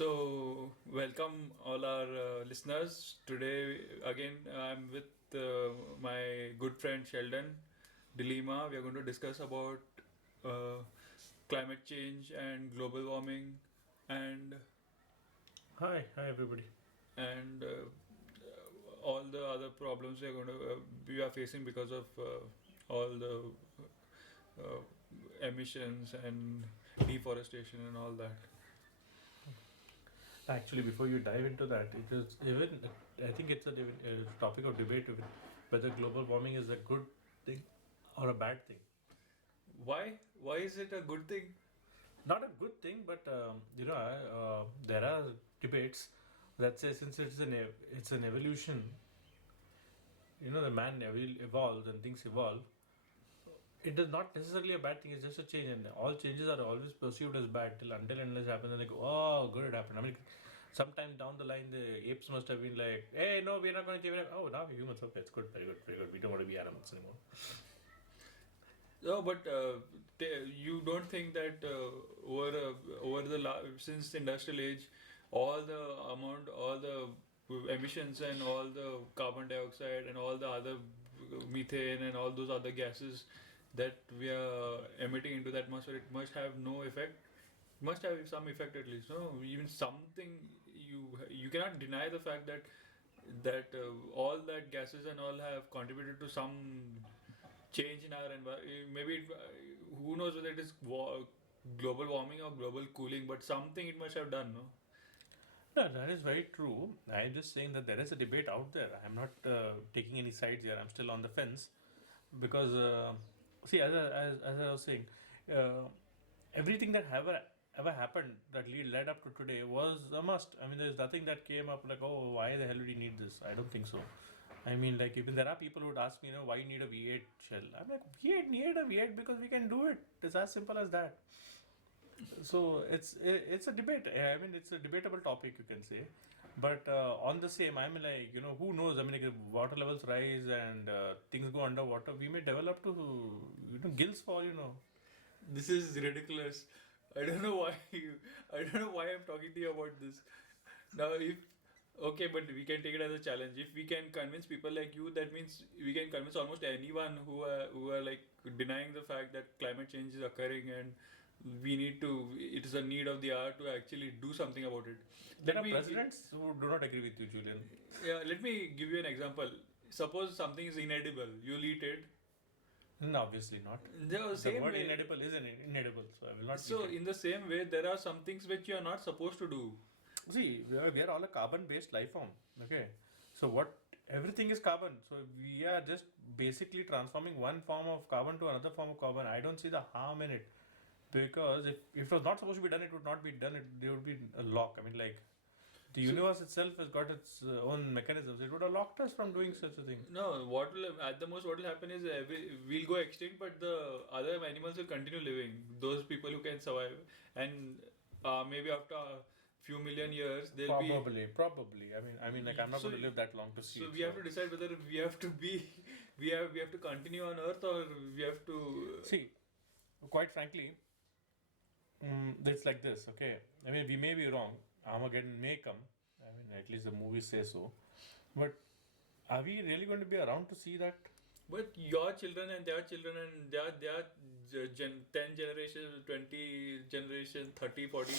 Welcome all our listeners. Today, again, I'm with my good friend Sheldon Dilema. We are going to discuss about uh, climate change and global warming, and Hi everybody. and all the other problems we are facing because of all the uh, emissions and deforestation and all that. Actually, before you dive into that, it is even I think it's a topic of debate even whether global warming is a good thing or a bad thing. Why? Why is it a good thing? Not a good thing, but there are debates that say since it's an evolution, the man evolves and things evolve. It is not necessarily a bad thing. It's just a change, and all changes are always perceived as bad till until and unless it happens, and they go, "Oh, good, it happened." I mean, sometime down the line, the apes must have been like, "Hey, no, we're not going to change." Oh, now we're humans. Okay, it's good, very good, very good. We don't want to be animals anymore. No, but you don't think that since the industrial age, all the emissions and all the carbon dioxide and all the other methane and all those other gases that we are emitting into the atmosphere, it must have no effect. Must have some effect at least. No, even something you cannot deny the fact that all that gases and all have contributed to some change in our environment. Maybe who knows whether it is global warming or global cooling, but something it must have done, no? No, that is very true. I'm just saying that there is a debate out there. I'm not taking any sides here. I'm still on the fence because see, as I was saying, uh, everything that ever happened that led up to today was a must. I mean, there's nothing that came up like, oh, why the hell do we need this? I don't think so. I mean, like, even there are people who would ask me, why you need a V8 shell? I'm like, V8, need a V8 because we can do it. It's as simple as that. So it's a debate. I mean, it's a debatable topic, you can say. But on the same, I mean, like, who knows? I mean, like, if water levels rise and things go underwater, we may develop to, gills fall. This is ridiculous. I don't know why I don't know why I'm talking to you about this. Now, if okay, but we can take it as a challenge. If we can convince people like you, that means we can convince almost anyone who are like denying the fact that climate change is occurring and we need to. It is a need of the hour to actually do something about it. There Let are me presidents who do not agree with you, Julian. yeah. Let me give you an example. Suppose something is inedible. You'll eat it. No, obviously not. The The same word way. inedible is inedible, so I will not eat So it. in the same way, there are some things which you are not supposed to do. See, we are all a carbon-based life form. Okay, so everything is carbon. So we are just basically transforming one form of carbon to another form of carbon. I don't see the harm in it because if it was not supposed to be done, it would not be done. There would be a lock. I mean, like the So universe itself has got its own mechanisms. It would have locked us from doing such a thing. no, at the most what will happen is we'll go extinct, but the other animals will continue living. Those people who can survive, and maybe after a few million years, they'll be. Probably. I mean, like I'm not So, going to live that long to see so it. we have So to decide whether we have to be, we have to continue on Earth or we have to. see, quite frankly, it's like this. Okay, I mean, we may be wrong. Armageddon may come. I mean, at least the movies say so. But are we really going to be around to see that? But your children and their 10 generations, 20 generations, 30, 40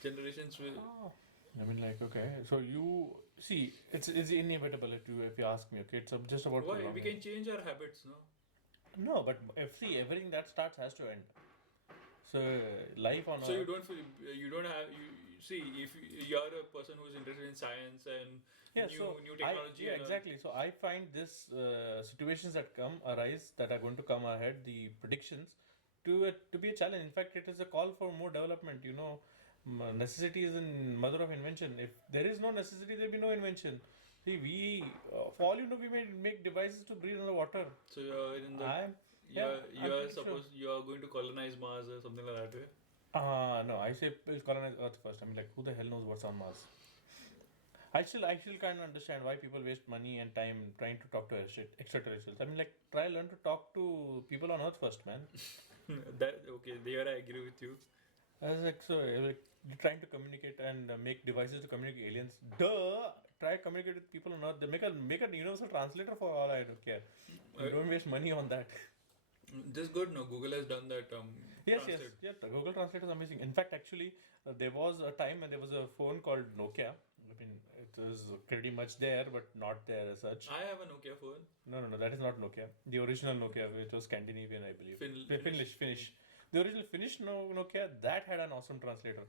generations will. Oh. I mean, like, okay, so you see, it's inevitable if you ask me. Okay, it's just about Why? We prolonging. can change our habits, no? No, but if see everything that starts has to end. So life on So you Earth. don't feel you don't have you see if you're a person who's interested in science and Yeah, new technology yeah, and all. exactly. So I find this situations that arise that are going to come ahead, the predictions, to be a challenge. In fact, it is a call for more development. Necessity is in mother of invention. If there is no necessity, there will be no invention. See, for all you know, we may make devices to breathe on the water. So you're in the I'm, yeah, I'm you're pretty sure. supposed you're going to colonize Mars or something like that way. No, I say please colonize Earth first. I mean, like, who the hell knows what's on Mars? I still kind of understand why people waste money and time trying to talk to extraterrestrials. I mean, like, learn to talk to people on Earth first, man. That okay, there I agree with you. I was like, so like, you're trying to communicate and make devices to communicate aliens. Duh! Try to communicate with people on Earth. They make a universal translator for all I don't care. Uh, Don't waste money on that. this is good. No, Google has done that. Yes, yes, Translate. yeah. The Google Translate is amazing. In fact, actually, there was a time when there was a phone called Nokia. I mean, it was pretty much there, but not there as such. I have a Nokia phone. No, no, no. That is not Nokia. The original Nokia, which was Scandinavian, I believe. Finnish. The original Finnish Nokia that had an awesome translator.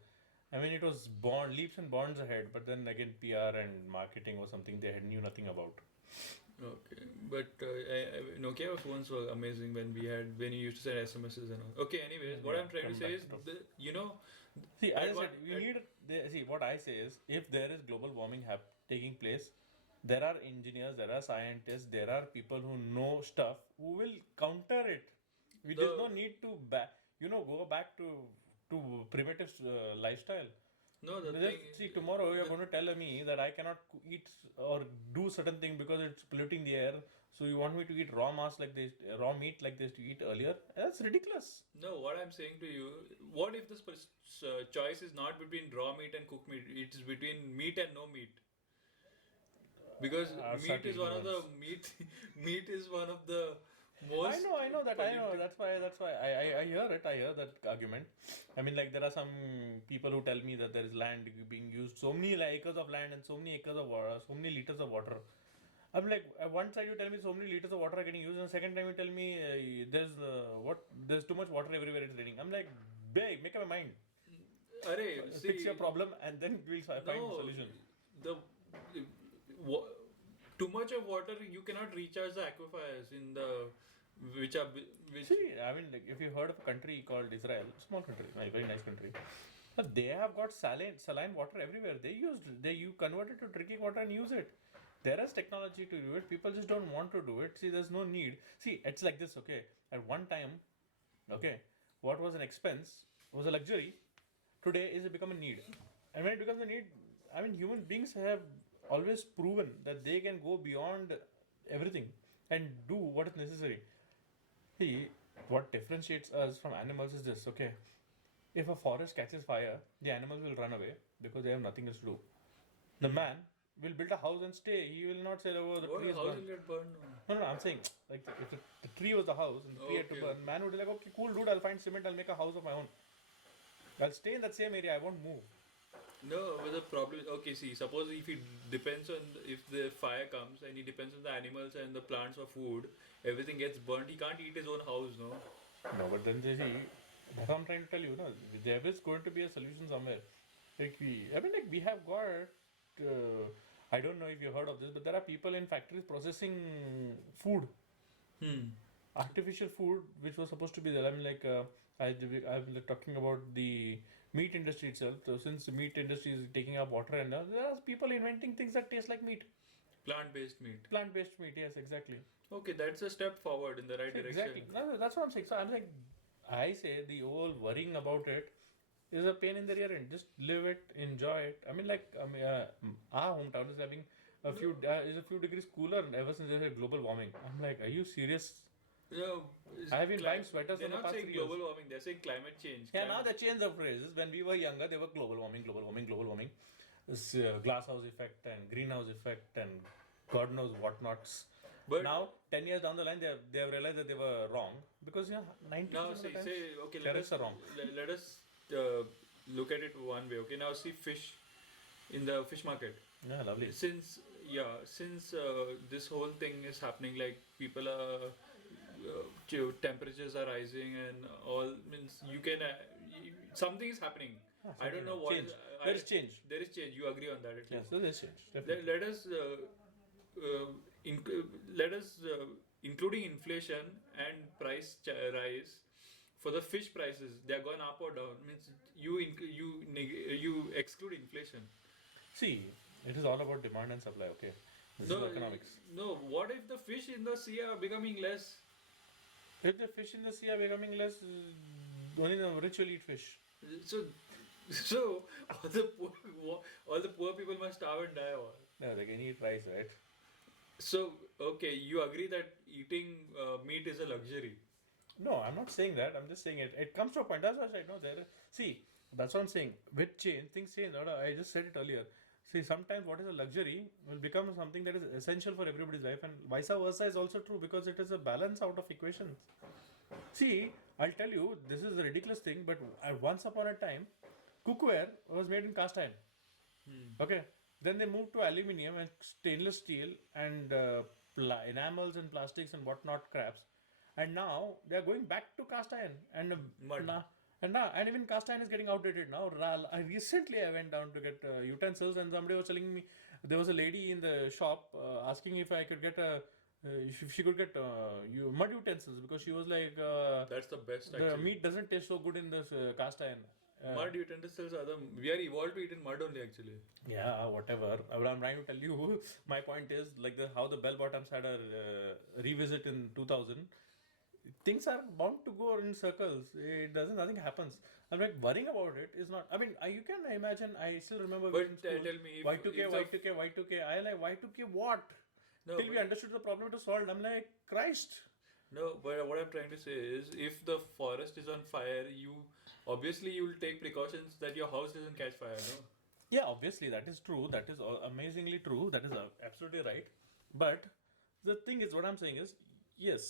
I mean, it was leaps and bounds ahead. But then again, PR and marketing was something they knew nothing about. Okay, but Nokia phones were amazing when you used to send SMSs and all. Okay, anyways, what Yeah, I'm trying to come say back is, to you know, See, at as I one, said, we need. See, what I say is, if there is global warming taking place, there are engineers, there are scientists, there are people who know stuff who will counter it. There's no the need to go back to primitive lifestyle. no the thing Just see, tomorrow you're the, going to tell me that I cannot eat or do certain thing because it's polluting the air. So you want me to eat raw meat like this to eat earlier? That's ridiculous. no, what I'm saying to you, what if this choice is not between raw meat and cooked meat? It's between meat and no meat. Because Are meat is certainly one of ones. the meat meat is one of the I most know, I know that, I know. polluted. That's why I hear it. I hear that argument. I mean, like there are some people who tell me that there is land being used, so many acres of land and so many acres of water, so many liters of water. I'm like, at one side you tell me so many liters of water are getting used, and the second time you tell me there's too much water everywhere it's raining. I'm like, big, make up my mind, Array, fix see, your problem, and then we'll find no, solution. the wa- too much of water you cannot recharge the aquifers in the which are which See, I mean, like, if you heard of a country called Israel, small country, a very nice country, but they have got saline water everywhere. You convert it to drinking water and use it. There is technology to do it. People just don't want to do it. See, there's no need. See, it's like this, okay? At one time, okay, what was an expense was a luxury. Today is it become a need. And when it becomes a need, I mean, human beings have always proven that they can go beyond everything and do what is necessary. See, what differentiates us from animals is this, okay? If a forest catches fire, the animals will run away because they have nothing else to do. The hmm. man will build a house and stay. He will not say, oh, the Oh, tree is house burned. will get burned. No, no, I'm saying, like, if the tree was the house and the tree had to Okay, burn, okay. man would be like, okay, cool, dude, I'll find cement, I'll make a house of my own. I'll stay in that same area, I won't move. No, but the problem is, okay, see, suppose if it depends on if the fire comes and it depends on the animals and the plants for food, everything gets burnt. He can't eat his own house, no. No, but then they see, that's what I'm trying to tell you, no, there is going to be a solution somewhere. I mean, like, we have got, I don't know if you heard of this, but there are people in factories processing food, Hmm. artificial food, which was supposed to be there. I mean, like, I'm like talking about the meat industry itself. So, since the meat industry is taking up water and all, there are people inventing things that taste like meat. Plant-based meat. Plant-based meat, yes, exactly. Okay, that's a step forward in the right So direction. exactly. No, no, that's what I'm saying. So I'm like, I say the whole worrying about it is a pain in the rear end. Just live it, enjoy it. I mean, like, our hometown is having No, is a few degrees cooler ever since there's a global warming. I'm like, are you serious? no, I have been buying sweaters they're for the not past saying 3 years. global warming, they're saying climate change. Yeah, now they changed the phrases. When we were younger, they were global warming, global warming, global warming. This glass house effect and greenhouse effect and God knows what nots. But Now, 10 years down the line, they have realized that they were wrong because yeah, 90% now of the see, times say, okay, theorists are wrong. let us uh, look at it one way. Okay, now see fish in the fish market. Yeah, lovely. Since this whole thing is happening, like people are temperatures are rising and all means you can something is happening. Ah, I don't something know like what change. is, There is change. there is change. You agree on that at Yes, least. there is change. Let Definitely. us let us including inflation and price rise for the fish prices. They are going up or down. Means you exclude inflation. See, it is all about demand and supply. Okay, this is No, economics. no. What if the fish in the sea are becoming less? If the fish in the sea are becoming less, only the rich will eat fish. So, so all the all the poor people must starve and die. All. No, they can eat rice, right? So, okay, you agree that eating meat is a luxury. No, I'm not saying that. I'm just saying it. It comes to a point. That's what I know. See, That's what I'm saying. With change, things change. I just said it earlier. See, sometimes what is a luxury will become something that is essential for everybody's life, and vice versa is also true because it is a balance out of equations. See, I'll tell you, this is a ridiculous thing, but once upon a time, cookware was made in cast iron. Hmm. Okay. Then they moved to aluminium and stainless steel and enamels and plastics and whatnot craps. And now they are going back to cast iron Mud. and even cast iron is getting outdated now. Recently I went down to get utensils and somebody was telling me there was a lady in the shop asking if I could get if she could get mud utensils because she was like That's the best the actually. meat doesn't taste so good in this cast iron. Mud utensils are the. We are evolved to eat in mud only actually. Yeah, whatever. What I'm trying to tell you, my point is like how the bell bottoms had a revisit in 2000. Things are bound to go in circles. It doesn't. Nothing happens. I'm like worrying about it is not. I mean, you can imagine. I still remember we were in But school. tell me if, Y2K, if the Y2K, Y2K. I like Y2K. What? no, Till we understood the problem to solve. I'm like Christ. no, but what I'm trying to say is if the forest is on fire, you obviously you will take precautions that your house doesn't catch fire, no? Yeah, obviously that is true. That is amazingly true. That is absolutely right. But the thing is, what I'm saying is, yes,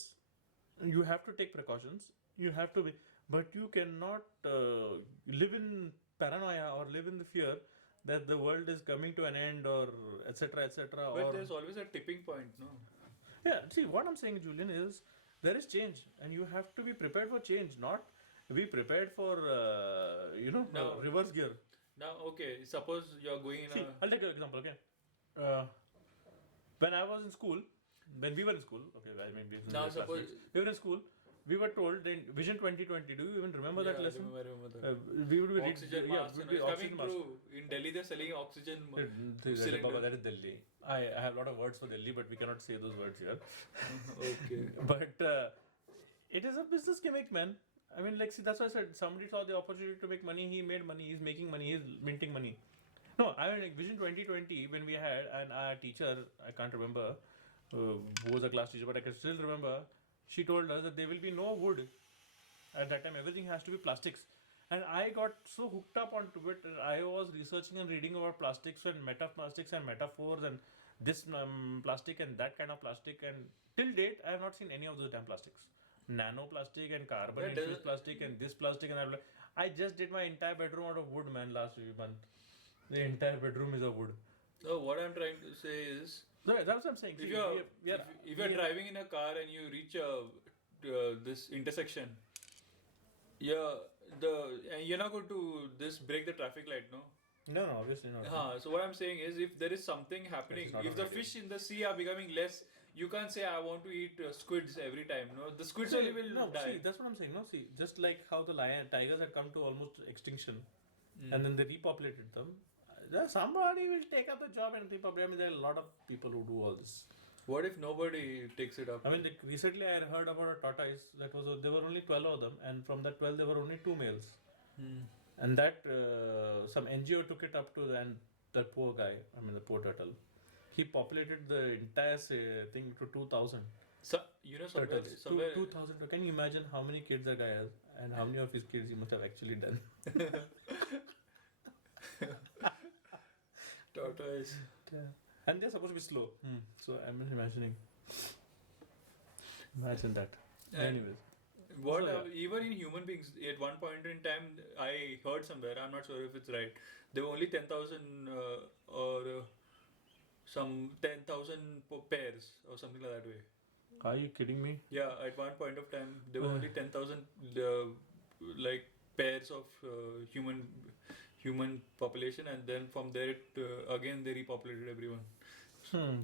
you have to take precautions. You have to be, but you cannot live in paranoia or live in the fear that the world is coming to an end or etc. etc. But Or there's always a tipping point, no? yeah, see, what I'm saying, Julian, is there is change, and you have to be prepared for change, not be prepared for Now, reverse gear. now, okay, suppose you're going in See, a. I'll take an example. Okay, uh, when I was in school, when we were in school, okay, I mean, Now, suppose. we were in school, we were told in Vision 2020. Do you even remember that Yeah, lesson? I remember that. We would be Oxygen mask, would you know, be it's oxygen coming mask. true. In Delhi, they're selling oxygen Baba, cylinder. that is Delhi. I have a lot of words for Delhi, but we cannot say those words here. Okay. But it is a business gimmick, man. I mean, like, see, that's why I said somebody saw the opportunity to make money. He made money. He's making money. He's minting money. No, I mean, like Vision 2020, when we had and our teacher, I can't remember who was a class teacher, but I can still remember, she told us that there will be no wood. At that time, everything has to be plastics. And I got so hooked up onto it. I was researching and reading about plastics and metaplastics and metaphors and this plastic and that kind of plastic. And till date, I have not seen any of those damn plastics. Nanoplastic and carbon But infused plastic and this plastic and that. I just did my entire bedroom out of wood, man, last month. The entire bedroom is of wood. No, what I'm trying to say is, No, that's what I'm saying. if See, you're we are, if you're driving in a car and you reach this intersection, yeah, and you're not going to this break the traffic light, no? no, obviously not. So what I'm saying is, if there is something happening, not if a the good idea. fish in the sea are becoming less, you can't say I want to eat squids every time. No, the squids only will No, die. see, that's what I'm saying. No, see, just like how the tigers had come to almost extinction, Mm. and then they repopulated them. Somebody will take up the job and repopulate. I mean, there are a lot of people who do all this. What if nobody takes it up? I mean, like, recently I heard about a tortoise that was there were only 12 of them, and from that 12 there were only 2 males, Hmm. and that some NGO took it up to and that poor guy. I mean, the poor turtle. He populated the entire thing to 2,000 So you know somewhere, turtles. somewhere 2,000. Can you imagine how many kids that guy has, and how many of his kids he must have actually done? tortoise. Yeah. And they're supposed to be slow. So I'm imagining. Imagine that. And Anyways. what So, even in human beings, at one point in time, I heard somewhere. I'm not sure if it's right. There were only 10,000 or some 10,000 pairs or something like that way. Are you kidding me? Yeah, at one point of time, there were only 10,000 like pairs of human population, and then from there again they repopulated everyone.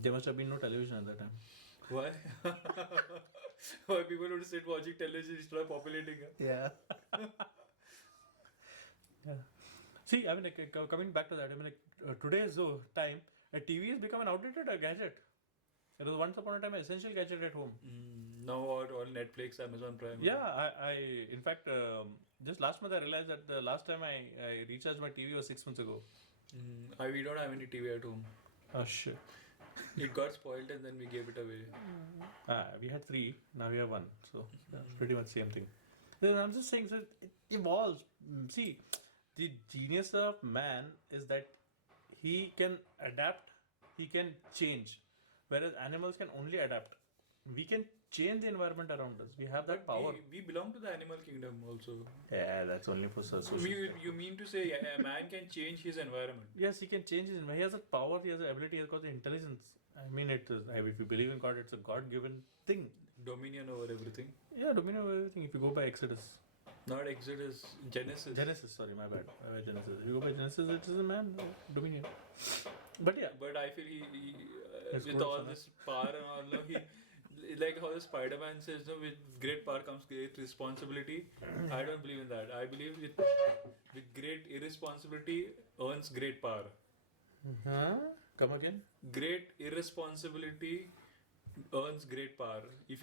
There must have been no television at that time. Why? Why people would sit watching television instead of populating? Yeah. Yeah. See, I mean, like, coming back to that, I mean, like, today's time, a TV has become an outdated gadget. It was once upon a time an essential gadget at home. Now all Netflix, Amazon Prime. Yeah, in fact, just last month I realized that the last time I recharged my TV was 6 months ago. We don't have any TV at home. Oh, shit. It got spoiled and then we gave it away. We had 3, now we have 1. So, pretty much same thing. Then I'm just saying, so it evolves. See, the genius of man is that he can adapt, he can change, whereas animals can only adapt. We can change the environment around us. We have that But power. we belong to the animal kingdom also. Yeah, that's only for social. You mean to say a man can change his environment? Yes, he can change his environment. He has that power, he has the ability, he has got the intelligence. I mean, it is, if you believe in God, it's a God given thing. Dominion over everything. Yeah, dominion over everything. If you go by Exodus. Not Exodus, Genesis. Genesis, sorry, my bad. Genesis. If you go by Genesis, it is a man, dominion. But yeah. But I feel he His with quotes all are this power and all, no, he like how the Spider-Man says, no, with great power comes great responsibility. I don't believe in that. I believe with great irresponsibility earns great power. Huh? Come again? Great irresponsibility earns great power. If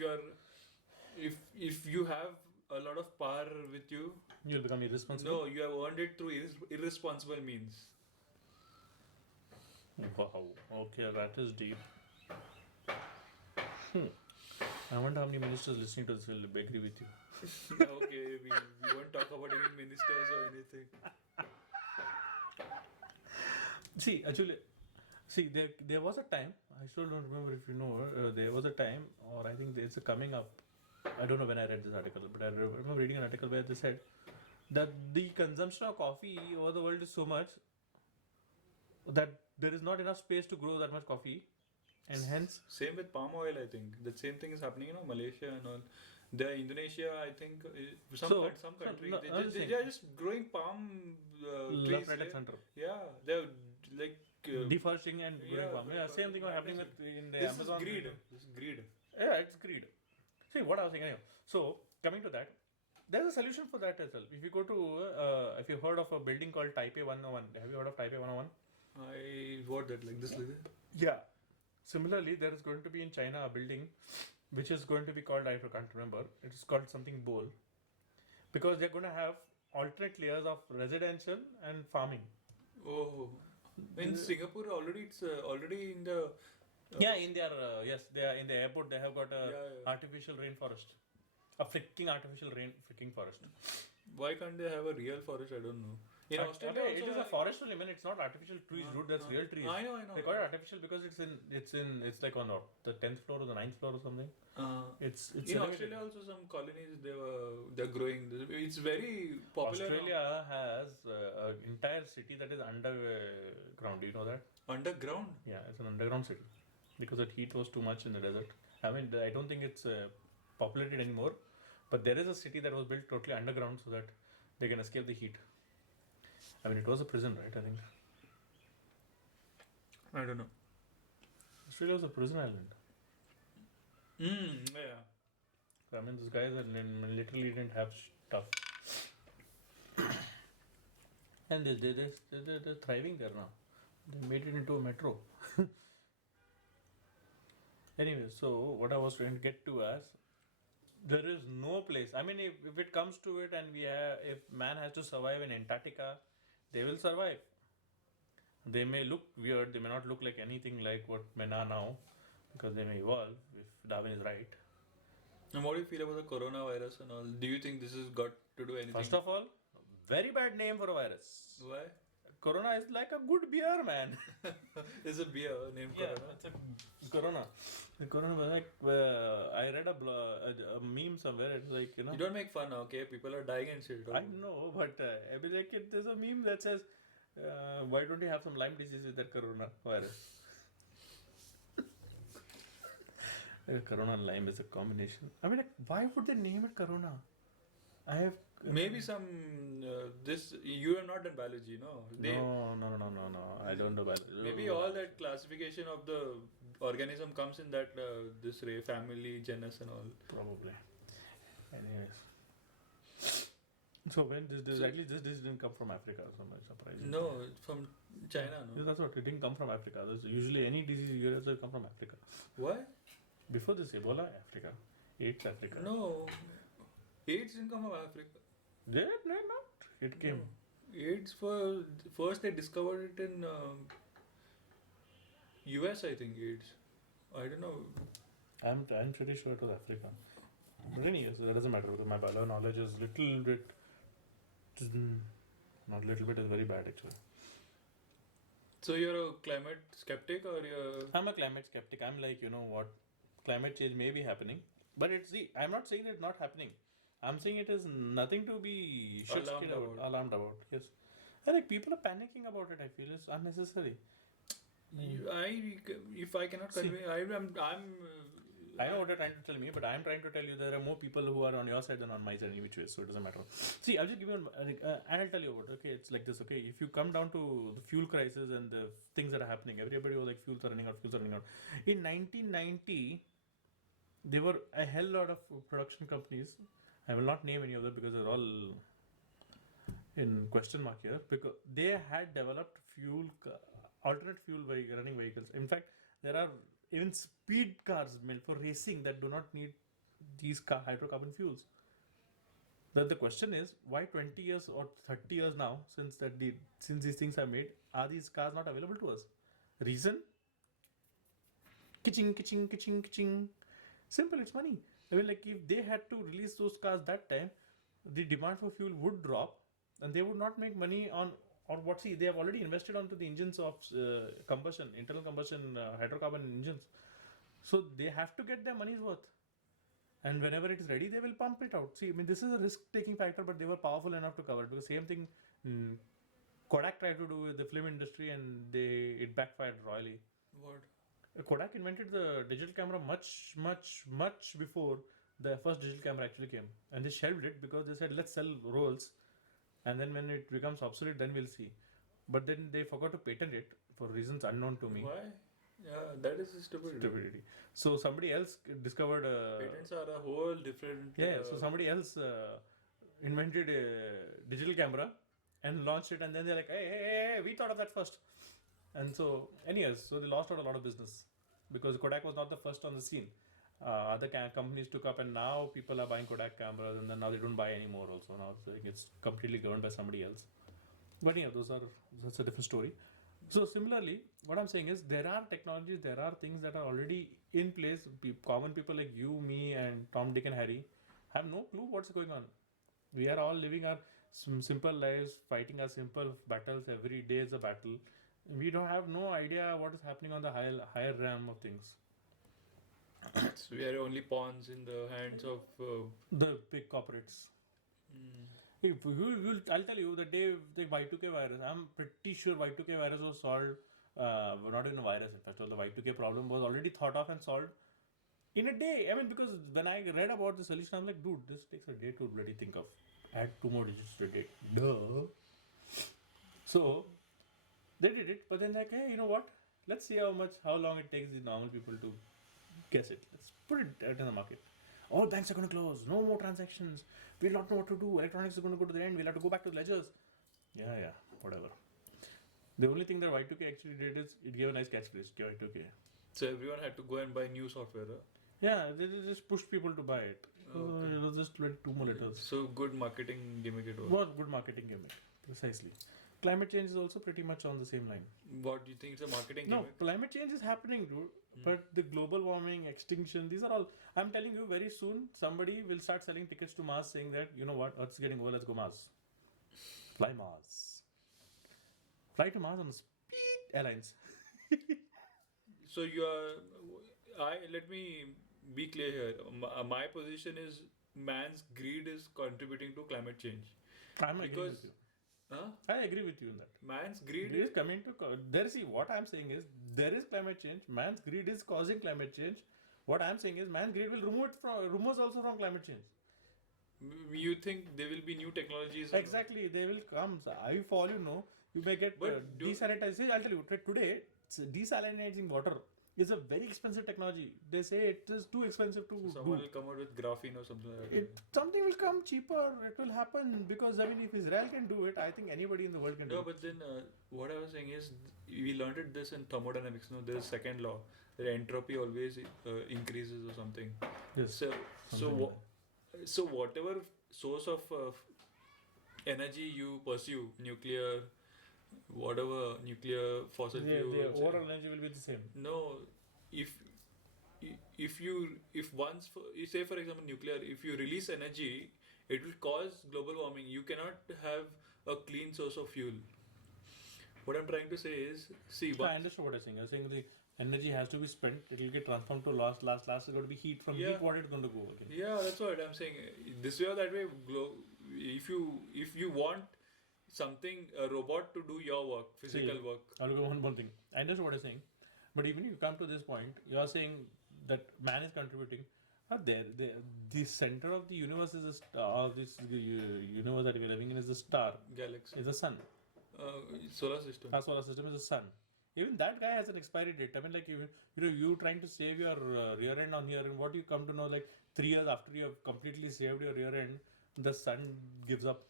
you have a lot of power with you, You'll become irresponsible. no, you have earned it through irresponsible means. Wow. Okay, that is deep. I wonder how many ministers listening to this will agree with you. Okay, we won't talk about any ministers or anything. See, actually, there was a time, I still don't remember if you know, there was a time, or I think it's coming up. I don't know when I read this article, but I remember reading an article where they said that the consumption of coffee over the world is so much that there is not enough space to grow that much coffee, and hence. Same with palm oil, I think. The same thing is happening, Malaysia and all. The Indonesia, I think, some country, they are just growing palm trees. Right at center. Yeah, they're like Deforesting and growing yeah, palm. Yeah, same thing was happening with in the this Amazon. is greed. This is greed. Yeah, it's greed. See what I was saying. Anyway. So coming to that, there's a solution for that as well. If you go to, if you heard of a building called Taipei 101, have you heard of Taipei 101? I what that like this. Yeah. Similarly, there is going to be in China a building which is going to be called, I can't remember, it's called something Bowl. Because they're going to have alternate layers of residential and farming. Oh, in Singapore already it's already in the. Yeah, in their, yes, they are in the airport, they have got a Yeah. artificial rainforest. A freaking artificial freaking forest. Why can't they have a real forest? I don't know. In Australia, it is a forest only. I mean, it's not artificial trees, dude. That's real trees. I know. They call it artificial because it's like on the 10th floor or the 9th floor or something. It's in Australia also some colonies they're growing. It's very popular. Australia has an entire city that is underground. Do you know that? Underground? Yeah, it's an underground city because the heat was too much in the desert. I mean, I don't think it's populated anymore, but there is a city that was built totally underground so that they can escape the heat. I mean, it was a prison, right? I think. I don't know. Australia was a prison island. Yeah. I mean, these guys literally didn't have stuff. And they're thriving there now. They made it into a metro. Anyway, so what I was trying to get to as, there is no place. I mean, if it comes to it and if man has to survive in Antarctica, they will survive. They may look weird, they may not look like anything like what men are now, because they may evolve if Darwin is right. And what do you feel about the coronavirus and all? Do you think this has got to do anything? First of all, very bad name for a virus. Why? Corona is like a good beer, man. There's a beer named Yeah, Corona. it's Corona. The Corona was like, I read a meme somewhere. It's like, You don't make fun, okay? People are dying and shit. I know, but I be like, there's a meme that says, why don't you have some Lyme disease with that Corona virus? Corona and Lyme is a combination. I mean, like, why would they name it Corona? I have. Maybe some you are not in biology, no? No. I don't know biology. Maybe all that classification of the organism comes in that this family, genus and all. Probably. Anyways. So when this didn't come from Africa, so much surprising. No, from China, no. Yeah, that's what, it didn't come from Africa. Usually any disease you also come from Africa. Why? Before this, Ebola, Africa. AIDS, Africa. No, AIDS didn't come from Africa. Did it? No, not. It came. No. AIDS first they discovered it in US, I think. AIDS. I don't know. I'm pretty sure it was Africa. But anyways, that doesn't matter. My bio knowledge is little bit Not a little bit is very bad actually. So you're a climate skeptic or you're... I'm a climate skeptic. I'm like, you know what, climate change may be happening, but it's the. I'm not saying that it's not happening. I'm saying it is nothing to be Alarmed about. alarmed about. Yes, and like people are panicking about it. I feel it's unnecessary. If I cannot See. convey, I'm I know what you're trying to tell me, but I'm trying to tell you there are more people who are on your side than on my side, which way, so it doesn't matter. See, I'll just give you and I'll tell you what. Okay, it's like this. Okay, if you come down to the fuel crisis and the things that are happening, everybody was like, fuels are running out, fuels are running out. In 1990, there were a hell lot of production companies. I will not name any of them because they're all in question mark here, because they had developed alternate fuel running vehicles. In fact, there are even speed cars built for racing that do not need these hydrocarbon fuels. The question is, why 20 years or 30 years now since these things are made, are these cars not available to us? Reason? Kitching, kitching, kitching, kitching. Simple, it's money. I mean, like, if they had to release those cars that time, the demand for fuel would drop, and they would not make money on what. See, they have already invested onto the engines of internal combustion hydrocarbon engines, so they have to get their money's worth. And whenever it is ready, they will pump it out. See, I mean, this is a risk-taking factor, but they were powerful enough to cover it. Because same thing, Kodak tried to do with the film industry, and it backfired royally. What? Kodak invented the digital camera much, much, much before the first digital camera actually came, and they shelved it because they said, let's sell rolls, and then when it becomes obsolete, then we'll see. But then they forgot to patent it for reasons unknown to me. Why? Yeah, that is stupidity. So somebody else discovered. Patents are a whole different. Yeah. So somebody else invented a digital camera and launched it, and then they're like, hey, we thought of that first. And so, anyways, so they lost out a lot of business because Kodak was not the first on the scene. Other companies took up, and now people are buying Kodak cameras, and then now they don't buy anymore. Also now, so it's completely governed by somebody else. But yeah, that's a different story. So similarly, what I'm saying is there are technologies, there are things that are already in place. Common people like you, me, and Tom, Dick, and Harry have no clue what's going on. We are all living our simple lives, fighting our simple battles. Every day is a battle. We don't have no idea what is happening on the higher realm of things. So we are only pawns in the hands of the big corporates. I'll tell you, the day the Y2K virus, I'm pretty sure Y2K virus was solved. Not even a virus, in fact, all the Y2K problem was already thought of and solved in a day. I mean, because when I read about the solution, I'm like, dude, this takes a day to bloody think of. Add 2 more digits to a date. Duh. So they did it, but then like, hey, you know what? Let's see how long it takes the normal people to guess it. Let's put it out in the market. All banks are going to close. No more transactions. We'll not know what to do. Electronics is going to go to the end. We'll have to go back to the ledgers. Yeah, whatever. The only thing that Y2K actually did is it gave a nice catchphrase, Y2K. So everyone had to go and buy new software, huh? Yeah, they just pushed people to buy it. Okay. It was just 2 more letters. So good marketing gimmick it was. What good marketing gimmick, precisely. Climate change is also pretty much on the same line. What do you think it's a marketing No, gimmick? climate change is happening, dude. But the global warming, extinction, these are all. I'm telling you, very soon somebody will start selling tickets to Mars, saying that, you know what, Earth's getting over, let's go Mars. Fly Mars. Fly to Mars on the Speed Airlines. So let me be clear here. My position is man's greed is contributing to climate change. I'm agreeing with you. Huh? I agree with you in that. Man's greed It is coming to see what I'm saying is there is climate change. Man's greed is causing climate change. What I'm saying is man's greed will remove also from climate change. You think there will be new technologies? Exactly, they will come. So if all you know, you may get desalinizing. I'll tell you today, desalinizing water is a very expensive technology. They say it is too expensive to do. Someone will come out with graphene or something like that. Something will come cheaper. It will happen because I mean, if Israel can do it, I think anybody in the world can do it. No, but then what I was saying is we learned this in thermodynamics. No, there is second law that entropy always increases or something. Yes. So whatever source of energy you pursue, nuclear, whatever nuclear fossil fuel, the overall energy will be the same. No, if for example nuclear, if you release energy, it will cause global warming. You cannot have a clean source of fuel. What I'm trying to say is, see, I understood what you're saying. You're saying the energy has to be spent. It will get transformed to last is going to be heat. From yeah, heat, what it's going to go again. yeah, that's what I'm saying. This way or that way, if you want something, a robot to do your work, physical See, work. I'll go one thing. I understand what you're saying, but even if you come to this point, you are saying that man is contributing. The center of the universe is a star. This universe that we're living in is a star. Galaxy. Is a sun. Solar system. Our solar system is a sun. Even that guy has an expiry date. I mean, like you trying to save your rear end on here, and what you come to know, like 3 years after you have completely saved your rear end, the sun gives up.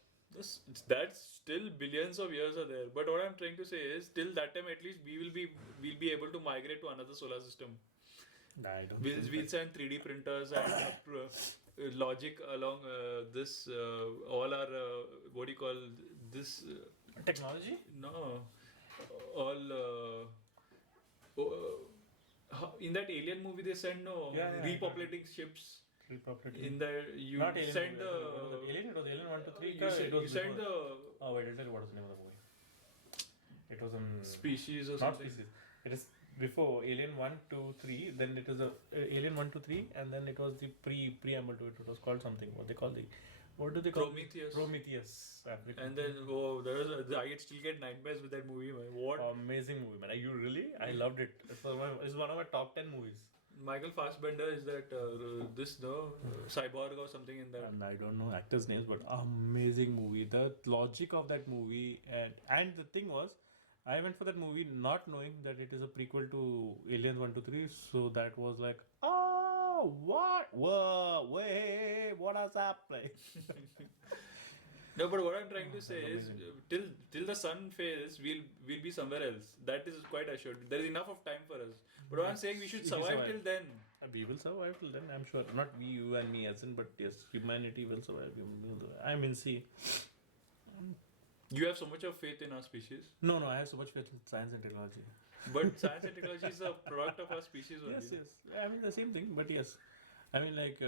That's still billions of years are there. But what I'm trying to say is, till that time, at least we'll be able to migrate to another solar system. I don't. We'll send 3D printers and logic along this. All our what do you call this? Technology? No, all. In that Alien movie, they send repopulating ships. Repopulating. In the you Not Alien. send Movie. Alien. It was Alien 1 to 3. you send the Oh wait, I'll tell you what was the name of the movie. It was species or not something. species. It is before Alien 1, 2, 3. Then it was a Alien 1, 2, 3, and then it was the preamble to it. It was called something. What they call the. What do they call Prometheus. Prometheus. And then I still get nightmares with that movie, man. What amazing movie, man! You really? I loved it. It's one of my top 10 movies. Michael Fassbender is that cyborg or something in that. And I don't know actors' names, but amazing movie. The logic of that movie, and the thing was, I went for that movie not knowing that it is a prequel to Aliens 1, 2, 3. So that was like, oh, what? Whoa, wait, what does that play? No, but what I'm trying to say is, amazing. till the sun fails, we'll be somewhere else. That is quite assured. There is enough of time for us. But what I'm saying, we should survive till then. We will survive till then, I'm sure. Not we, you, and me, as in, but yes, humanity will survive. I mean, see. You have so much of faith in our species. No, I have so much faith in science and technology. But science and technology is a product of our species only. Yes. I mean, the same thing, but yes. I mean, like,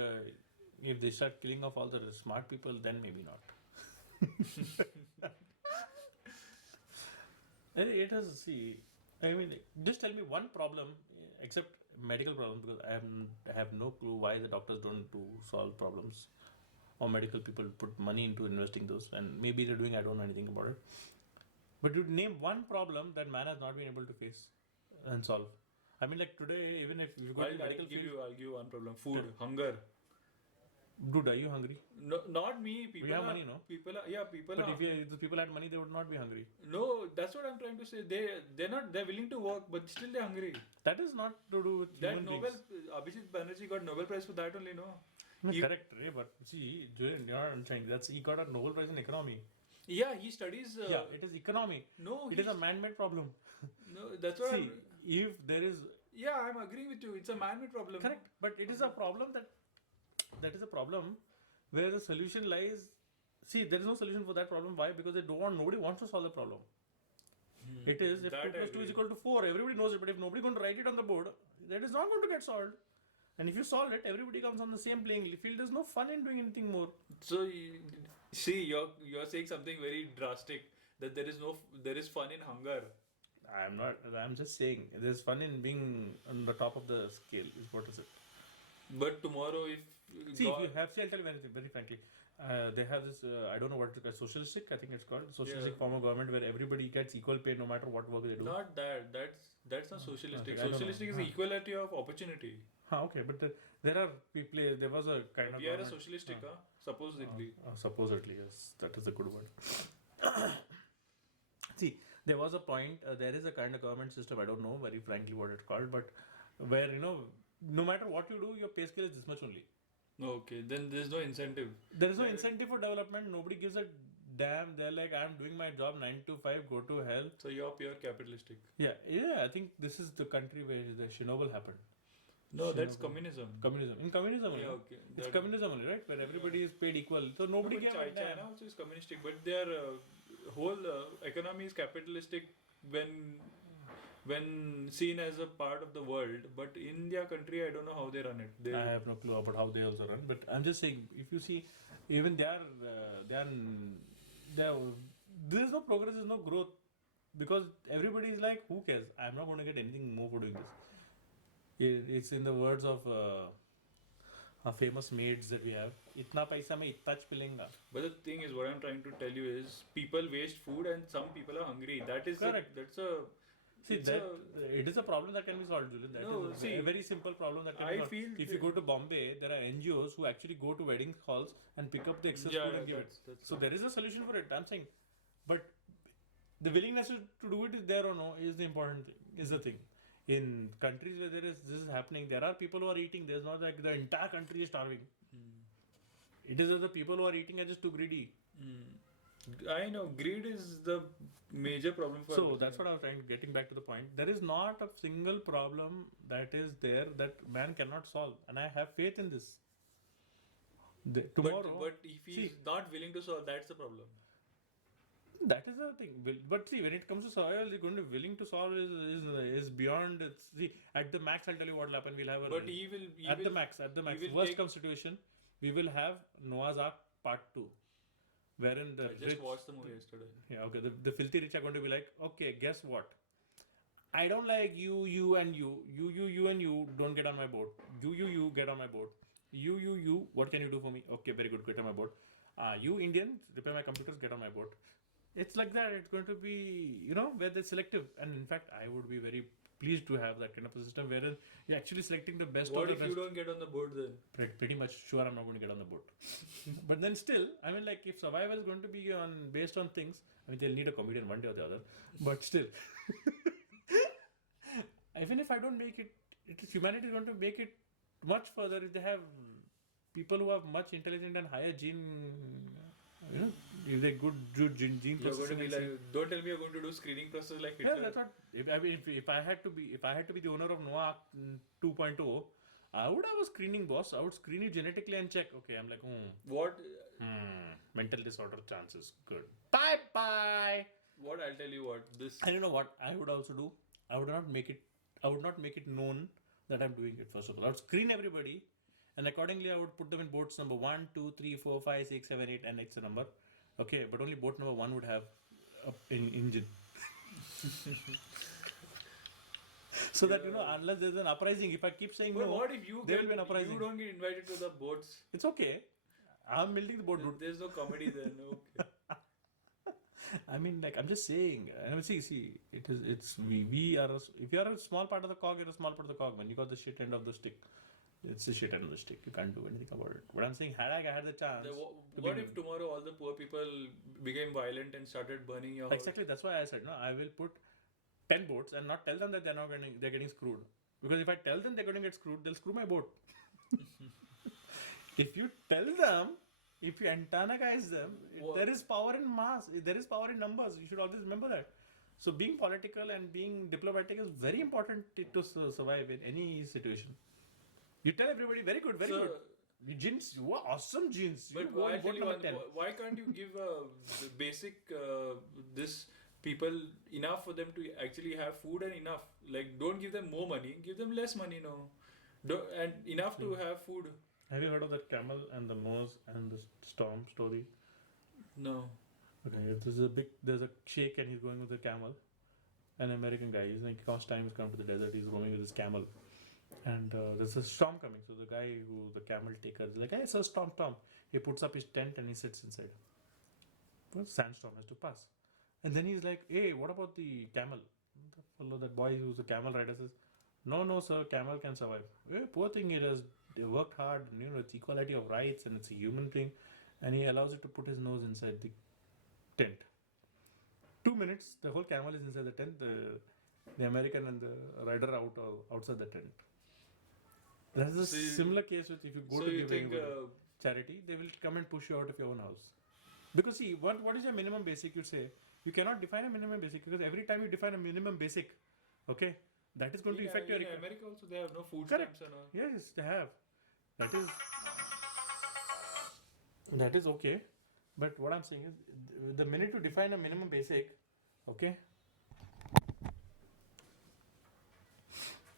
if they start killing off all the smart people, then maybe not. It has, see, I mean, just tell me one problem, except medical problem, because I have no clue why the doctors don't solve problems, or medical people put money into investing those, and maybe they're doing, I don't know anything about it. But you name one problem that man has not been able to face and solve. I mean, like today, even if you go to medical field, I'll give you one problem. Food, hunger. Dude, are you hungry? No, not me. People we have are, money, no? People are, yeah, people but are. If the people had money, they would not be hungry. No, that's what I'm trying to say. They're willing to work, but still they're hungry. That is not to do with That human Nobel, beings. Abhijit Banerjee got Nobel Prize for that only, no? No, correct, Ray, but see, Julian, you're not saying he got a Nobel Prize in economy. Yeah, he studies. It is economy. No, it is a man-made problem. No, that's what. See, if there is. Yeah, I'm agreeing with you. It's a man-made problem. Correct, but it is a problem that is a problem where the solution lies. See, there is no solution for that problem. Why? Because nobody wants to solve the problem. It is if 2 plus 2 is equal to 4, everybody knows it. But if nobody going to write it on the board, that is not going to get solved. And if you solve it, everybody comes on the same playing field. There's no fun in doing anything more. So, you're saying something very drastic, that there is fun in hunger. I'm not. I'm just saying there's fun in being on the top of the scale. Is what is it? But tomorrow, if you have, I'll tell you very frankly. They have this. I don't know what it's called. Socialistic. I think it's called socialistic form of government where everybody gets equal pay no matter what work they do. Not that. That's not socialistic. Okay, socialistic is equality of opportunity. Okay, but there are people. There was a kind of. We are a socialistic, supposedly. Supposedly, yes. That is a good word. See, there was a point. There is a kind of government system. I don't know very frankly what it's called, but where no matter what you do, your pay scale is this much only. Okay, then there's no incentive. There is no incentive for development. Nobody gives a damn. They're like, I'm doing my job 9 to 5. Go to hell. So you're pure capitalistic. Yeah. I think this is the country where the Chernobyl happened. No, that's communism. In communism only. Yeah, okay. It's communism only, right? Where everybody is paid equal. So nobody gave a damn. China also is communistic, but their whole economy is capitalistic when seen as a part of the world. But India country, I don't know how they run it. I have no clue about how they also run. But I'm just saying, if you see, even there's no progress, there's no growth, because everybody is like, who cares? I'm not going to get anything more for doing this. It's in the words of our famous maids that we have. Itna paisa mein itna pilenga. But the thing is, what I'm trying to tell you is, people waste food and some people are hungry. That is Correct. That's a. See, It's it is a problem that can be solved, Julian. That No, is see, a very simple problem that can I be solved. feel If you go to Bombay, there are NGOs who actually go to wedding halls and pick up the excess food and give it. that's So there is a solution for it. I'm saying, but the willingness to do it is there or no is the important thing. Is the thing. In countries where this is happening, there are people who are eating. There's not like the entire country is starving. It is that the people who are eating are just too greedy. I know greed is the major problem for. So that's what I was getting back to the point. There is not a single problem that is there that man cannot solve, and I have faith in this. Tomorrow, But if he's not willing to solve, that's the problem. that is the thing. But see, when it comes to survival, the going to be willing to solve is beyond. See, at the max, I'll tell you what will happen. We'll have a But he will. at the max. will Worst take- come situation, we will have Noah's Ark Part 2, wherein the I just rich, watched the movie yesterday. yeah, okay, the filthy rich are going to be like, okay, guess what? I don't like you and you and you don't get on my boat. You get on my boat. You, what can you do for me? Okay, very good, get on my boat. You Indian, repair my computers, get on my boat. It's like that. It's going to be, where they're selective. And in fact, I would be very pleased to have that kind of a system wherein you're actually selecting the best What of the if best. you don't get on the board then? Pretty much sure I'm not going to get on the boat. But then still, I mean, like, if survival is going to be based on things, I mean, they'll need a comedian one day or the other. But still, even if I don't make it, humanity is going to make it much further if they have people who have much intelligent and higher gene, if they good gene You're going to processing be and like, don't tell me you're going to do screening process like yeah, Hitler. that's what. If I had to be the owner of Noah 2.0, I would have a screening boss. I would screen you genetically and check. Okay, I'm like, What mental disorder chances good. Bye. What I'll tell you what this. And you know what I would also do? I would not make it known that I'm doing it. First of all, I would screen everybody, and accordingly I would put them in boats number 1, 2, 3, 4, 5, 6, 7, 8, and it's a number. Okay, but only boat number 1 would have an engine. So that unless there's an uprising, if I keep saying But no, what if you there will be an uprising. you don't get invited to the boats? It's okay. I'm building the boat route. There's no comedy there. No. Okay. I mean, like, I'm just saying. I mean, see. It's we are. If you are a small part of the cog, you're a small part of the cog. When you got the shit end of the stick, it's the shit end of the stick. You can't do anything about it. But I'm saying, had I had the chance. What if tomorrow all the poor people became violent and started burning your house? Exactly. That's why I said no. I will put 10 boats and not tell them that they're getting screwed. Because if I tell them they're going to get screwed, they'll screw my boat. If you tell them, if you antagonize them, there is power in mass. There is power in numbers. You should always remember that. So being political and being diplomatic is very important to survive in any situation. You tell everybody, very good. Jeans, you are awesome jeans. But You go on I'll tell boat you number one, 10. why can't you give the basic this people enough for them to actually have food and enough? Like, don't give them more money, give them less money, and enough to have food. Have you heard of that camel and the nose and the storm story? No. Okay, there's a sheikh and he's going with a camel. An American guy. He's like, time has come to the desert. He's roaming with his camel. And there's a storm coming. So the guy the camel taker is like, hey, it's a storm. He puts up his tent and he sits inside. Well, sandstorm has to pass. And then he's like, hey, what about the camel? The fellow, that boy who's a camel rider says, no, sir, camel can survive. Poor thing, it has worked hard. It's equality of rights and it's a human thing. And he allows it to put his nose inside the tent. 2 minutes, the whole camel is inside the tent. The American and the rider outside the tent. That's a similar case with if you go to give charity, they will come and push you out of your own house. Because see, what is your minimum basic? You say you cannot define a minimum basic because every time you define a minimum basic, okay, that is going to affect your. In America also they have no food stamps and all. Yes, they have. That is okay. But what I'm saying is, the minute you define a minimum basic, okay.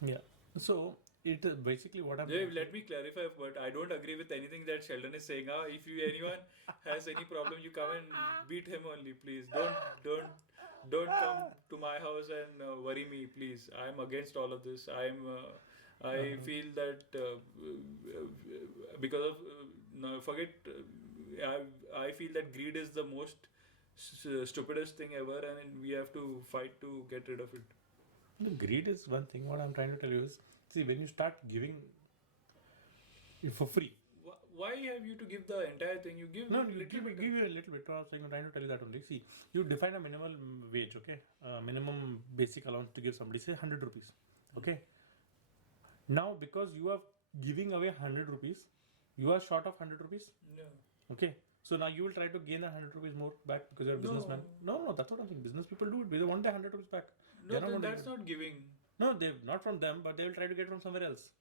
Yeah. So it basically what I'm. Dave, let me clarify, but I don't agree with anything that Sheldon is saying. If anyone has any problem, you come and beat him only, please. Don't come to my house and worry me, please. I'm against all of this. I feel that because of no, forget. I feel that greed is the most stupidest thing ever, and we have to fight to get rid of it. The greed is one thing. What I'm trying to tell you is, see, when you start giving it for free. Why have you to give the entire thing? You give No, little bit. give you a little bit. I was saying, I'm trying to tell you that only. See, you define a minimum wage, okay? Minimum basic allowance to give somebody, say 100 rupees, okay? Now, because you are giving away 100 rupees, you are short of 100 rupees, No. okay? So now you will try to gain 100 rupees more back because you're a businessman. No, that's what I'm saying. Business people do it. They want their 100 rupees back. No, then that's not giving. No, they not from them, but they will try to get from somewhere else.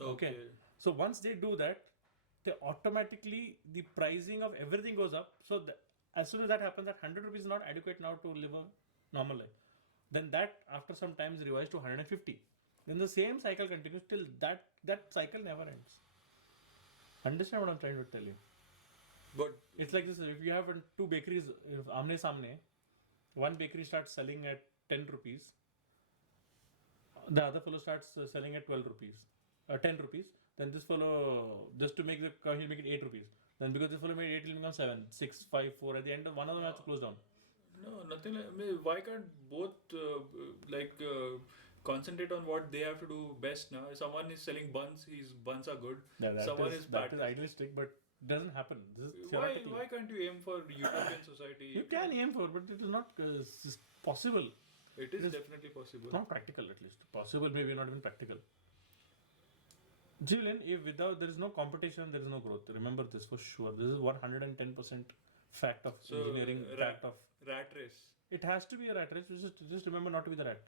Okay. So once they do that, they automatically the pricing of everything goes up. So as soon as that happens, that 100 rupees is not adequate now to live a normal life. Then that after some time is revised to 150. Then the same cycle continues till that cycle never ends. Understand what I'm trying to tell you? But it's like this: if you have two bakeries, if amne samne, one bakery starts selling at 10 rupees, the other fellow starts selling at 12 rupees, 10 rupees. Then this fellow, just to make he'll make it 8 rupees. Then because this fellow made 8, he'll become 7, 6, 5, 4. At the end of one of them has to close down. No, nothing like. I mean, why can't both concentrate on what they have to do best now? If someone is selling buns, his buns are good. Someone is that is idealistic, but it doesn't happen. This is theoretical. Why can't you aim for utopian society? You can aim for, but it is not possible. It is definitely possible. Not practical, at least. Possible, maybe not even practical. Julian, if without there is no competition, there is no growth. Remember this for sure. This is 110% fact of engineering. Fact of rat race. It has to be a rat race. Just remember not to be the rat.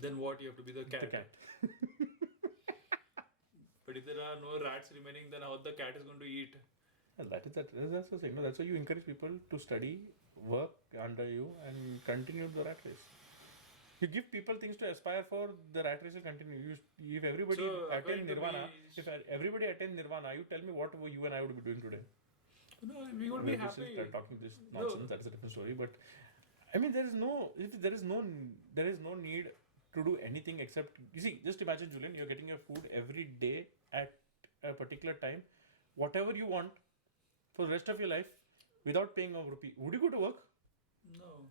Then what? You have to be the cat. The cat. But if there are no rats remaining, then how the cat is going to eat? And that's the thing. No, that's why you encourage people to study, work under you, and continue the rat race. You give people things to aspire for, the rat race will continue. If everybody attains Nirvana, you tell me what you and I would be doing today. No, we would be happy. Talking this nonsense, that's a different story. But I mean, there is no need to do anything except, you see, just imagine, Julian, you're getting your food every day at a particular time, whatever you want for the rest of your life without paying a rupee. Would you go to work? No.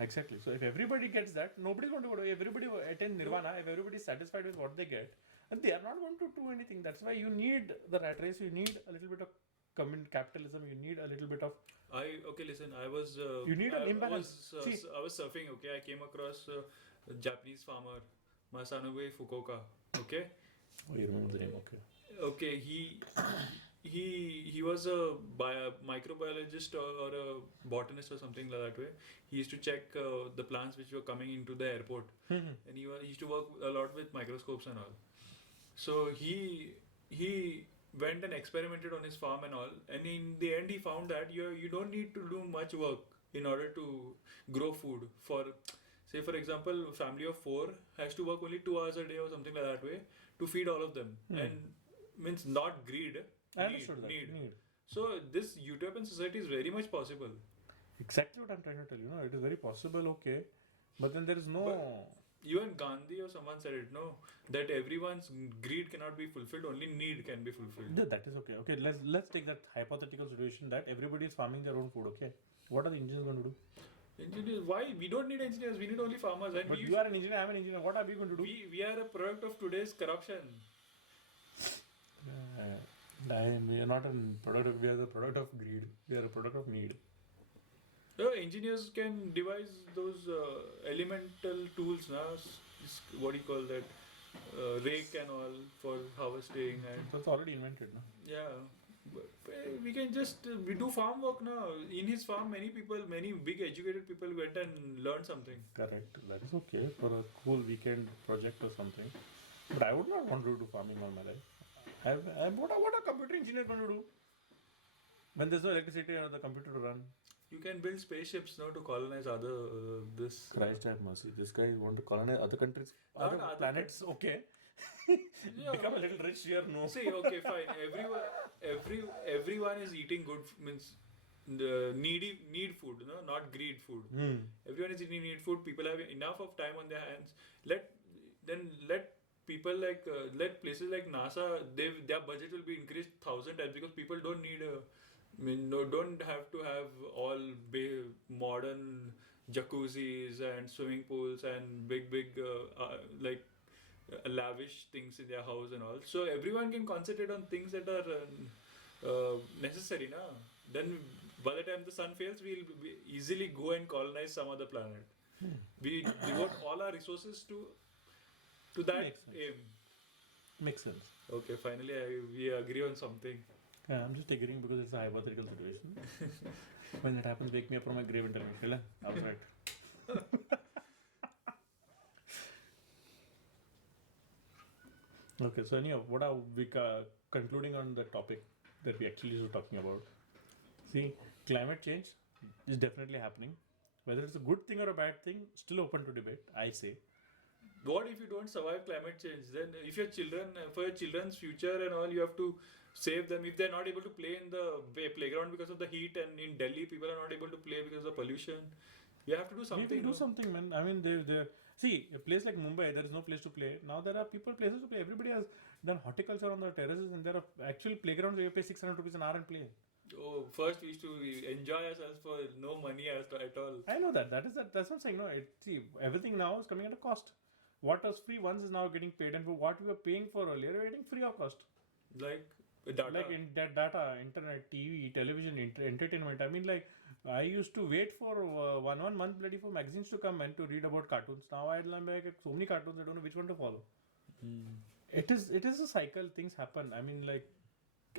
Exactly. So if everybody gets that, nobody's going to go to. Everybody attain Nirvana. If everybody is satisfied with what they get, and they are not going to do anything. That's why you need the rat race. You need a little bit of capitalism. You need a little bit of. Listen. I was. You need an imbalance. I was surfing. Okay, I came across a Japanese farmer, Masanobu Fukuoka. Okay. Oh, you remember the name? Okay. Okay, he was a microbiologist or a botanist or something like that way. He used to check the plants which were coming into the airport, and he used to work a lot with microscopes and all. So he went and experimented on his farm and all, and in the end he found that you don't need to do much work in order to grow food. For say for example, a family of 4 has to work only 2 hours a day or something like that way to feed all of them, and means not greed. Need. So this utopian society is very much possible. Exactly what I'm trying to tell you. No, it is very possible. Okay, but then there is no. But even Gandhi or someone said it. No, that everyone's greed cannot be fulfilled. Only need can be fulfilled. Yeah, that is okay. Okay, let's take that hypothetical situation that everybody is farming their own food. Okay, what are the engineers going to do? Engineers? Why? We don't need engineers. We need only farmers. And but you are an engineer. I'm an engineer. What are we going to do? We are a product of today's corruption. We are not a product of. We are the product of greed. We are a product of need. No, engineers can devise those elemental tools now. What do you call that? Rake and all for harvesting and. That's already invented, no? Yeah, but we can just we do farm work now. In his farm, many big educated people went and learned something. Correct. That is okay for a cool weekend project or something. But I would not want to do farming all my life. What a computer engineer going to do when there's no electricity and the computer to run? you can build spaceships now to colonize other this. Christ have mercy. This guy want to colonize other countries, Not other other planets. Okay, Yeah. become a little rich here. No. See, okay, fine. Everyone is eating good means the need food, no, not greed food. Hmm. Everyone is eating need food. People have enough of time on their hands. Let people let places like NASA, their budget will be increased 1,000 times because people don't need don't have to have all modern jacuzzis and swimming pools and big lavish things in their house and all. So everyone can concentrate on things that are necessary, na. Then by the time the sun fails, we'll easily go and colonize some other planet. We devote all our resources to that Makes sense. aim. Makes sense. Okay, finally we agree on something. Yeah, I'm just agreeing because it's a hypothetical situation. When it happens, wake me up from my grave and tell me, Sheldon, I was right. Okay, so anyhow, what are we concluding on the topic that we actually were talking about? See, climate change is definitely happening. Whether it's a good thing or a bad thing, still open to debate, I say. What if you don't survive climate change? Then if your children, for your children's future and all, you have to save them. If they're not able to play in the playground because of the heat, and in Delhi people are not able to play because of pollution, you have to do something. Maybe do no? something, man. I mean, see, a place like Mumbai, there is no place to play. Now there are places to play. Everybody has done horticulture on the terraces, and there are actual playgrounds where you pay 600 rupees an hour and play. Oh, first we used to enjoy ourselves for no money at all. I know that. That's what I'm saying. No, see, everything now is coming at a cost. What was free once is now getting paid, and for what we were paying for earlier, we're getting free of cost. Like data. Like in that data, internet, TV, television, entertainment. I mean, like I used to wait for one month bloody for magazines to come and to read about cartoons. Now I get so many cartoons, I don't know which one to follow. It is a cycle. Things happen. I mean, like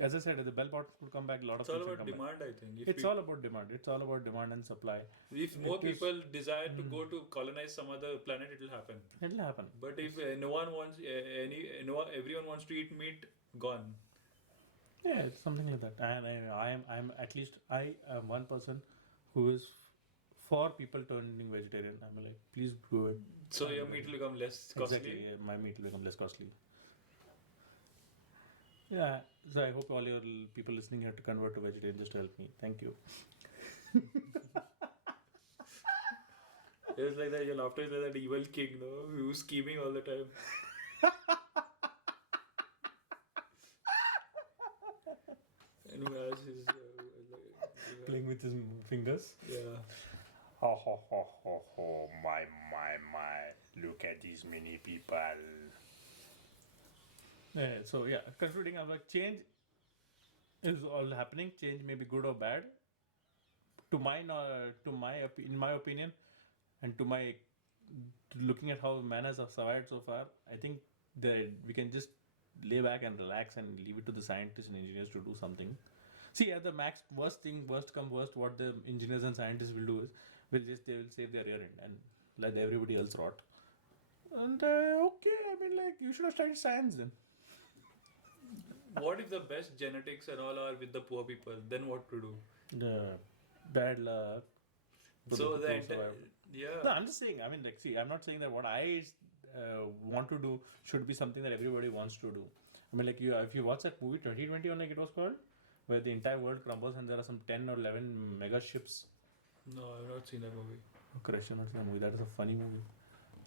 as I said, the bell bottoms could come back. A lot of It's all things will about come back. demand, I think. It's all about demand. It's all about demand and supply. If more It is- people desire to go to colonize some other planet, it will happen. It'll happen. But if no one wants everyone wants to eat meat, gone. Yeah, it's something like that. And I'm at least I am one person who is for people turning vegetarian. I'm like, please do it. So your meat will become less costly. Exactly. Yeah, my meat will become less costly. Yeah. So I hope all your people listening here to convert to vegetarian. Just help me. Thank you. It's like that. Your laughter is like that evil king, no, who's scheming all the time. And who has his Playing with his fingers. yeah. Ho ho ho ho ho! My! Look at these many people. Yeah, so yeah, concluding our change is all happening. Change may be good or bad. In my opinion, and looking at how man has survived so far, I think that we can just lay back and relax and leave it to the scientists and engineers to do something. See, at the worst come worst, what the engineers and scientists will do is they will save their rear end and let everybody else rot. And okay, I mean, like, you should have studied science then. What if the best genetics and all are with the poor people? Then what to do? The bad luck. So the the people survive. yeah. No, I'm just saying. I mean, like, see, I'm not saying that what I want to do should be something that everybody wants to do. I mean, like, if you watch that movie 2021, like it was called, where the entire world crumbles and there are some 10 or 11 mega ships. No, I've not seen that movie. Oh, correction, not seen that movie. That is a funny movie.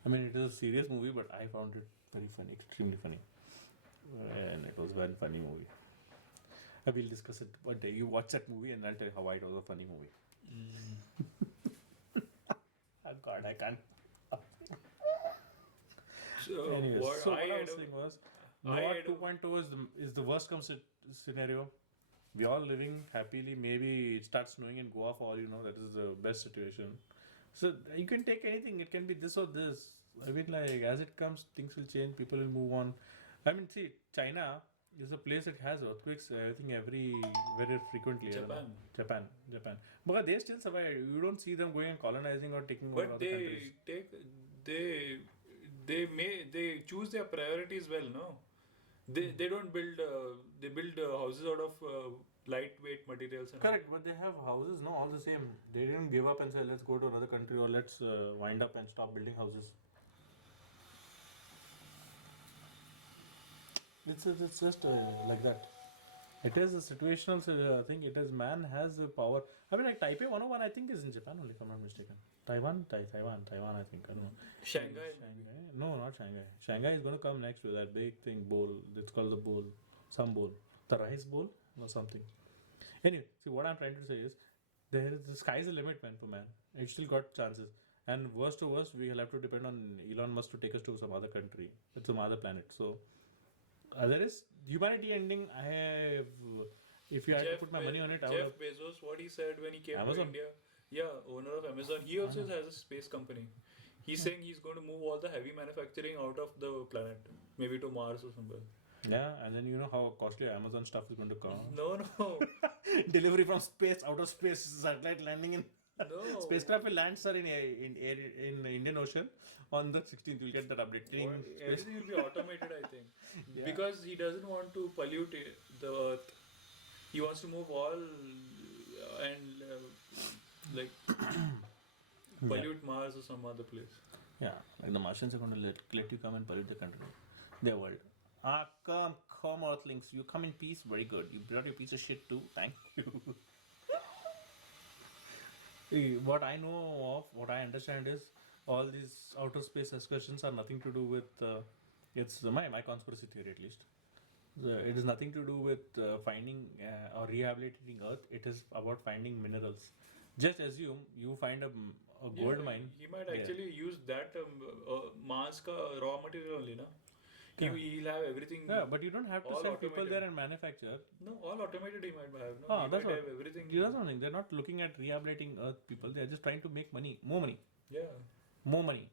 I mean, it is a serious movie, but I found it very funny, extremely funny. And it was a very funny movie. I will discuss it one day. You watch that movie and I'll tell you how it was a funny movie. Oh God, I can't. So Anyways, what so what I I was do- saying was, I Noah do- 2.0 is the worst come scenario. We all living happily. Maybe it starts snowing in Goa for all you know. That is the best situation. So you can take anything. It can be this or this. I mean, like as it comes, things will change. People will move on. I mean, see, China is a place that has earthquakes. I think very frequently. I don't know. Japan. But they still survive. You don't see them going and colonizing or taking over But other countries. they choose their priorities well, no? They don't build they build houses out of lightweight materials. And Correct, but they have houses, no, all the same. They didn't give up and say, let's go to another country or let's wind up and stop building houses. It's just like that. It is a situational thing. It is man has the power. I mean, like Taipei 101, I think is in Japan only, if I'm not mistaken. Taiwan, I think. I don't know. Shanghai. Shanghai? No, not Shanghai. Shanghai is going to come next with that big thing bowl. It's called the bowl. Some bowl. The rice bowl or something. Anyway, see what I'm trying to say is the sky's the limit, man, for man. It's still got chances. And worst to worst, we'll have to depend on Elon Musk to take us to some other country, some other planet. So there is humanity ending. I have, if you had to put my money on it, I would Jeff have. Bezos, what he said when he came to Amazon. India. Yeah, owner of Amazon. He also has a space company. He's saying he's going to move all the heavy manufacturing out of the planet, maybe to Mars or somewhere. Yeah, and then you know how costly Amazon stuff is going to come. No. Delivery from space, outer space, satellite landing in. No. Spacecraft will land, sir, in the Indian Ocean on the 16th. You'll get that update. Everything will be automated, I think. Yeah. Because he doesn't want to pollute the earth. He wants to move all and pollute Mars or some other place. Yeah, like the Martians are going to let you come and pollute the country, their world. Come, Earthlings. You come in peace. Very good. You brought your piece of shit too. Thank you. What I know of, what I understand is all these outer space excursions are nothing to do with. It's my conspiracy theory at least. It is nothing to do with finding or rehabilitating Earth. It is about finding minerals. Just assume you find a gold mine. He might actually use that Mars ka raw material only, na? He'll have everything. Yeah, but you don't have to all send people automated. there and manufacture. No, all automated he might have. No? Ah, He that's might what. have everything. That's something. They're not looking at rehabilitating Earth people. They're just trying to make money, more money, Yeah. more money.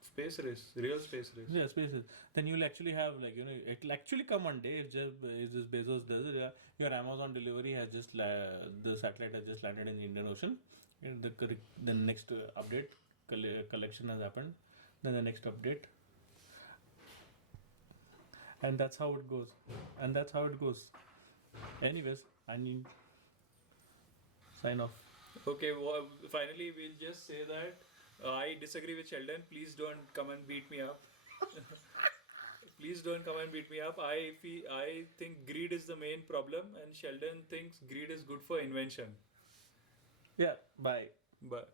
Space race, real space race. Yeah, spaces. Then you'll actually have it'll actually come one day if this Bezos does it. Yeah, your Amazon delivery has just the satellite has just landed in the Indian Ocean. And the next update collection has happened. Then the next update. And that's how it goes. Anyways, I need sign off. Okay, well, finally we'll just say that I disagree with Sheldon. Please don't come and beat me up. Please don't come and beat me up. I think greed is the main problem, and Sheldon thinks greed is good for invention. Yeah, bye. But